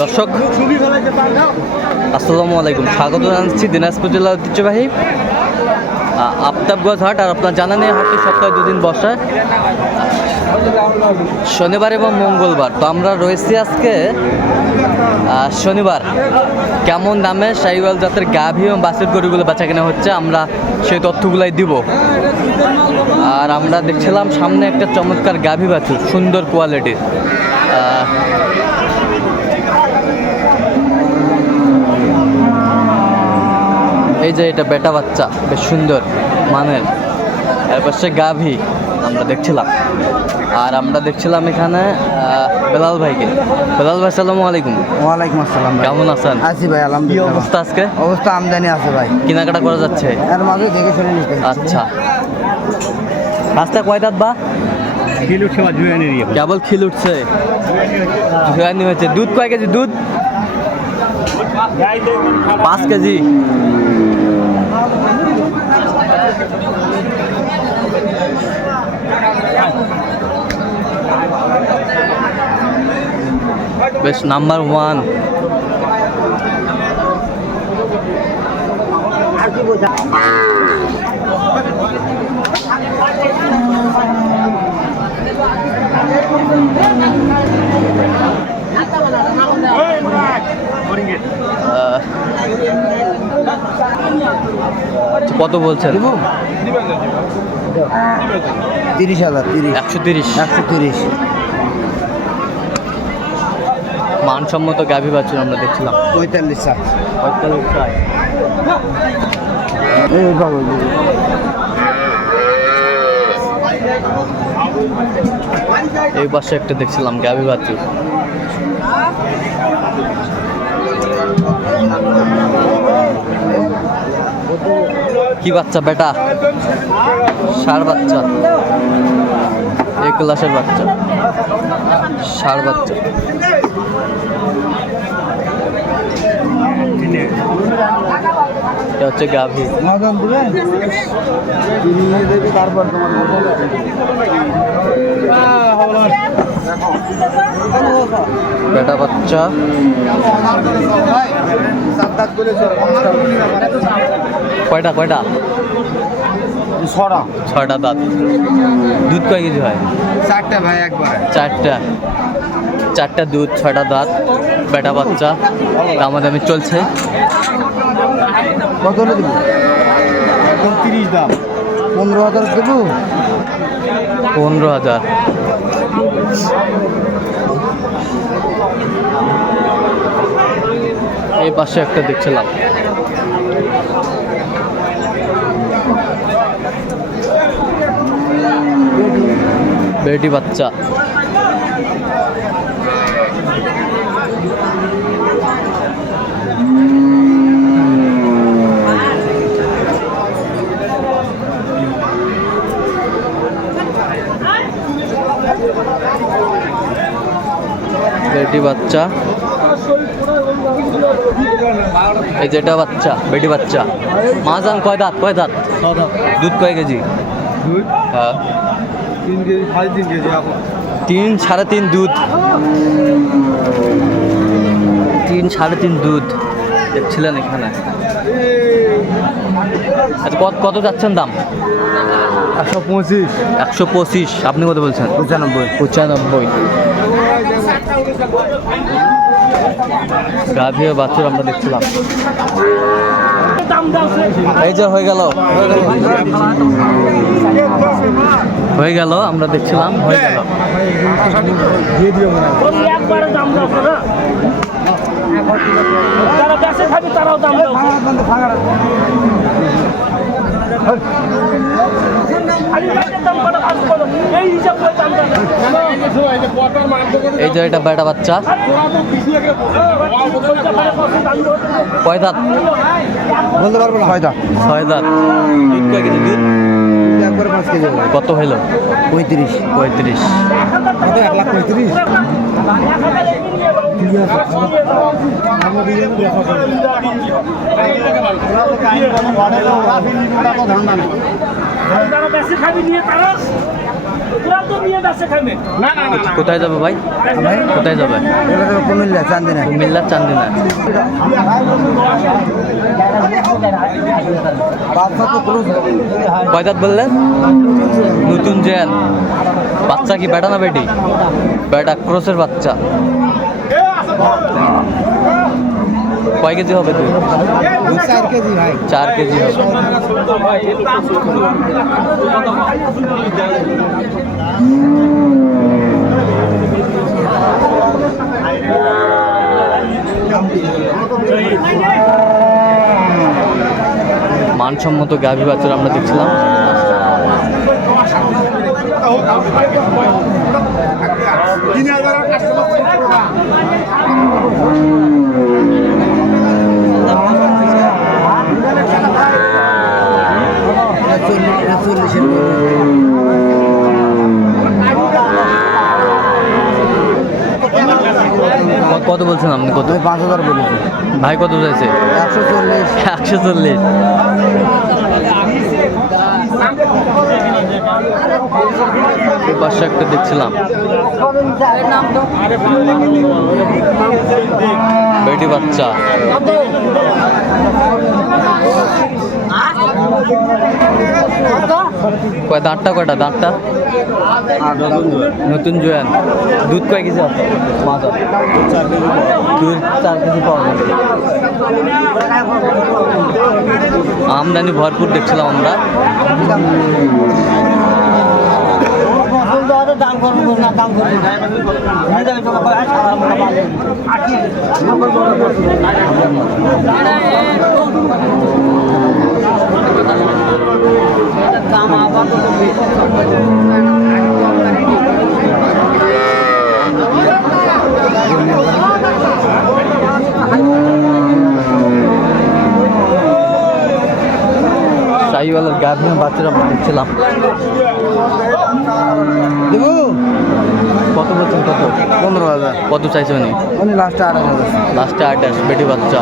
দর্শক, আসসালামু আলাইকুম। স্বাগত জানাচ্ছি দিনাজপুর জেলার ঐতিহ্যবাহী আফতাবগঞ্জ হাট। আর আপনার জানা নেই হাটটি সপ্তাহে দুদিন বসে। শনিবার এবং মঙ্গলবার। তো আমরা রয়েছি আজকে শনিবার। কেমন দামে সাইওয়াল জাতের গাভী এবং বাসের গরুগুলো বেচা কেনা হচ্ছে, আমরা সেই তথ্যগুলাই দিব। আর আমরা দেখছিলাম সামনে একটা চমৎকার গাভী বাছুর, সুন্দর কোয়ালিটির এই যে এটা বেটা বাচ্চা বেশ সুন্দর মানের। এরপর সে গাভী আমরা দেখছিলাম। আর আমরা দেখছিলাম এখানে বেলাল ভাইকে। বেলাল ভাই সালামু আলাইকুম। ওয়ালাইকুম আসসালাম কেমন আছেন? আছি ভাই কি আলহামদুলিল্লাহ অবস্থা আজকে? অবস্থা আমদানি আছে ভাই। কেনাকাটা করা যাচ্ছে? এর মাঝে দেখে শুনে নিতে আচ্ছা। রাস্তা কয় দাঁত বা? কিলো সেবা জুয়ে নিয়ে কেবল খিল উঠছে। ধুয়ানি হয়েছে। দুধ কয় কেজি? দুধ? পাঁচ কেজি। বেশ নাম্বার ওয়ান আহ, কত বলছেন? তিরিশ হাজার তিরিশ। একশো তিরিশ। একশো তিরিশ। মানসম্মত গাভী বাছুর আমরা দেখছিলাম। পঁয়তাল্লিশ ষাট পঁয়তাল্লিশ এই পাশে একটা দেখছিলাম গাভী বাছুর। কি বাচ্চা বেটা? ষাড় বাচ্চা। এক ক্লাসের বাচ্চা। ষাড় বাচ্চা। এটা হচ্ছে গাভী। তারপর তোমার বেটা বাচ্চা। কয়টা কয়টা? ছটা। দাঁত। দুধ কয় কেজি হয়? চারটা ভাই একবারে। চারটা। চারটা দুধ ছয়টা দাঁত। বেটা বাচ্চা। দামাদামি চলছে। কত হলে দেবো? তিরিশ দাম। পনেরো হাজার দেবো। পনেরো হাজার। এই পাশে একটা দেখছিলাম। বেটি বাচ্চা। বেটি বাচ্চা। এই যেটা বাচ্চা বেটি বাচ্চা। মাজান কয় দাঁত কয় দাঁত? দুধ কয় কেজি? হ্যাঁ। তিন সাড়ে তিন তিন সাড়ে তিন দুধ। তিন সাড়ে তিন দুধ। দেখছিলেন এখানে। আচ্ছা কত কত যাচ্ছেন দাম? একশো পঁচিশ। একশো পঁচিশ। আপনি কত বলছেন? পঁচানব্বই। পঁচানব্বই। গাভী ও বাছুর আমরা দেখছিলাম। এই যে হয়ে গেল। হয়ে গেল, আমরা দেখছিলাম, হয়ে গেল। হয় তারাও দাম এই যে এটা বেটা বাচ্চা। কয় দাঁত বলতে পারব না। হয়তো ছয় দাঁত দুধ কয় কেজি দুধ একবারে পাঁচ কেজি হবে কত হইল? পঁয়ত্রিশ। পঁয়ত্রিশ। এক লাখ পঁয়ত্রিশ। যারা বেঁচে খাবি নিয়ে তারা তোরা তো নিয়ে যাচ্ছে খাইবে না না না কোথায় যাবে ভাই? কোথায় যাবে? কুমিল্লা চান্দিনা। কুমিল্লার চান্দিনা। বাচ্চা তো ক্রুজ কয় দাঁত বললেন নতুন জেন বাচ্চা কি বেটা না বেটি? বেটা ক্রসের বাচ্চা। কয় কেজি হবে তুই চার কেজি ভাই। চার কেজি হবে। মানসম্মত গাভী বাচ্চারা আমরা দেখছিলাম। এটা কত বলছেন আপনি কত পাঁচ হাজার বলেছি। ভাই কত চাইছে? একশো চল্লিশ। একশো চল্লিশ। একটা দেখছিলাম। বেটি বাচ্চা। কয় দাঁতটা, কয়টা দাঁতটা? নতুন জোয়ান। দুধ কয় কেজি দুধ চার কেজি পাওয়া আমদানি ভরপুর দেখছিলাম আমরা। দাম করব না দাম করব শাহিওয়ালার গার্ডেন বাচ্চারা দেখছিলাম কত বলছেন কত? পনেরো হাজার। কত চাইছে উনি? উনি লাস্টে আট হাজার। লাস্টে আঠাশ বেটি বাচ্চা।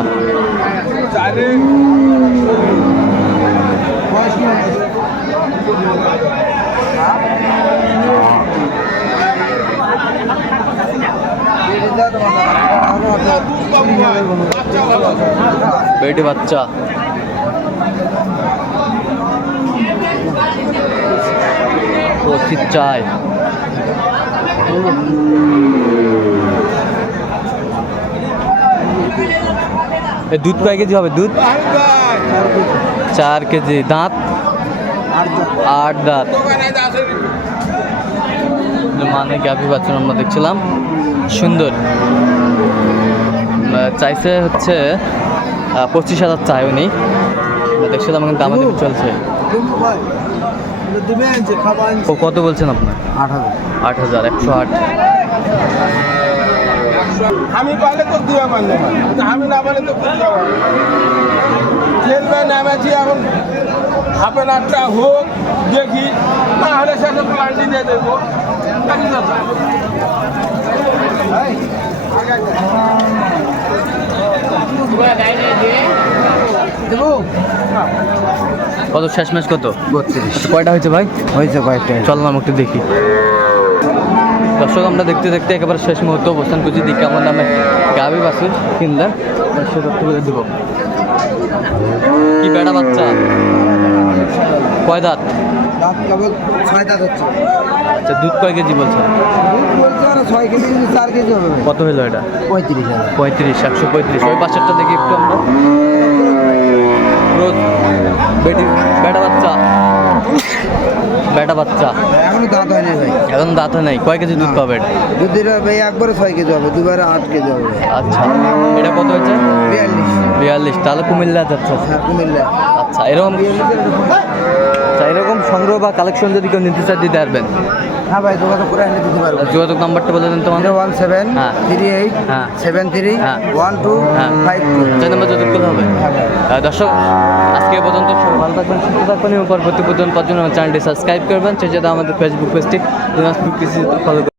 বেটি বাচ্চা। প্রচুর চায় দুধ কয় কেজি হবে? দুধ? চার কেজি দাঁত আট দাঁত। মানে গাভি বাচ্চা আমরা দেখছিলাম। সুন্দর। চাইছে হচ্ছে পঁচিশ হাজার চাই উনি। দেখছিলাম এখন দামাদামি চলছে। ও কত বলছেন আপনার আট হাজার। আট হাজার একশো আট। আমি পারলে তো দিয়া মানলে আমি না পারলে তো দিয়া খেলবে নামেছি এখন হাফ এন আটটা হোক দেখি। না হলে শেষে প্লান্টি দিয়ে দেবো। দেবো কত শেষ ম্যাচ কত? বত্রিশ। কয়টা হয়েছে ভাই? হয়েছে কয়েকটা। চল না একটু দেখি। দর্শক আমরা দেখতে দেখতে একেবারে শেষ মুহূর্তে অবস্থান করছি দিক কেমন দামে গাবি বাছুর কিনলেন সে তথ্য বলে দিব। কি বেড়া বাচ্চা? কয় দাঁত? আচ্ছা দুধ কয় কেজি বলছেন? কত হলো এটা? পঁয়ত্রিশ পঁয়ত্রিশ একশো পঁয়ত্রিশ। ওই পাশেরটা দেখি একটু আমরা। বেটি বেটা বাচ্চা। বেটা বাচ্চা। এখনও দাঁত হয়নি ভাই। এখন দাঁত হয় নাই। কয় কেজি দুধ। পাবে এটা? দুধের ভাই একবারে ছয় কেজি হবে দুবারে আট কেজি হবে। আচ্ছা। এটা কত হয়েছে? বিয়াল্লিশ। বিয়াল্লিশ। তাহলে কুমিল্লা যাচ্ছে। হ্যাঁ কুমিল্লা। আচ্ছা এরকম আচ্ছা এরকম সংগ্রহ বা কালেকশন যদি কেউ নিতে চায় দিতে পারবেন? হ্যাঁ ভাই যোগাযোগ করে এনে দিতে পারব যোগাযোগ নাম্বারটা বলে দেন তোমাদের জিরো ওয়ান সেভেন হ্যাঁ। থ্রি এইট হ্যাঁ। সেভেন থ্রি হ্যাঁ। One two five two. সেই নাম্বার যোগাযোগ করতে হবে। দর্শক আজকে পর্যন্ত সবাই ভালো থাকবেন সুস্থ থাকবেন এবং পরবর্তী পর্যন্ত আমার চ্যানেলটি সাবস্ক্রাইব করবেন। সাথে আমাদের ফেসবুক পেজটি ফলো